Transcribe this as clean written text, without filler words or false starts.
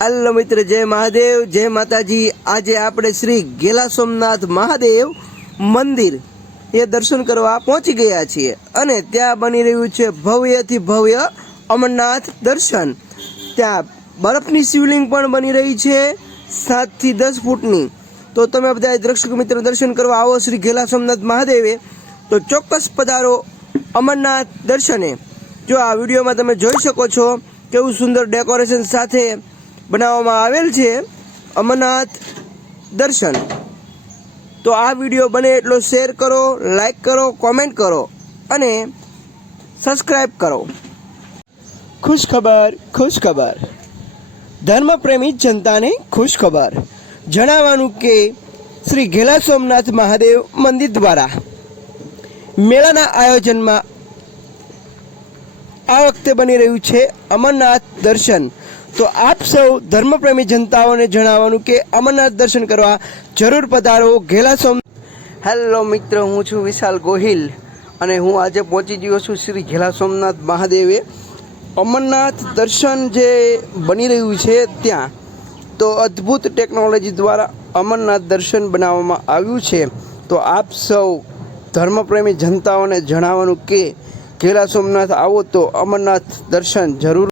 Hello मित्र, जय महादेव, जय माताजी। आज આપણે શ્રી ગેલા સોમનાથ મહાદેવ મંદિર એ દર્શન કરવા પહોંચી ગયા છીએ અને ત્યાં બની રહ્યું છે ભવ્યથી ભવ્ય અમરનાથ દર્શન। ત્યાં બરફની શિવલિંગ પણ બની રહી છે 7 થી 10 ફૂટની। તો તમે બધા દર્શક મિત્રો દર્શન કરવા આવો શ્રી ગેલા સોમનાથ મહાદેવે તો ચોક્કસ પધારો અમરનાથ દર્શને। જો આ વિડીયોમાં તમે જોઈ શકો છો કેવું સુંદર ડેકોરેશન સાથે બનાવવામાં આવેલ છે અમરનાથ દર્શન। તો આ વિડીયો બને એટલો શેર કરો, લાઈક કરો, કોમેન્ટ કરો અને સબસ્ક્રાઈબ કરો। ખુશખબર ધર્મપ્રેમી જનતાને ખુશખબર જણાવવાનું કે શ્રી ગેલા સોમનાથ મહાદેવ મંદિર દ્વારા મેળાના આયોજનમાં આ વખતે બની રહ્યું છે અમરનાથ દર્શન। તો આપ સૌ ધર્મપ્રેમી જનતાઓને જણાવવાનું કે અમરનાથ દર્શન કરવા જરૂર પધારો ગેલા સોમનાથ। હેલો મિત્ર, હું છું વિશાલ ગોહિલ અને હું આજે પહોંચી ગયો છું શ્રી ગેલા સોમનાથ મહાદેવે અમરનાથ દર્શન જે બની રહ્યું છે ત્યાં। તો અદ્ભુત ટેકનોલોજી દ્વારા અમરનાથ દર્શન બનાવવામાં આવ્યું છે। તો આપ સૌ ધર્મપ્રેમી જનતાઓને જણાવવાનું કે ગેલા સોમનાથ આવો તો અમરનાથ દર્શન જરૂર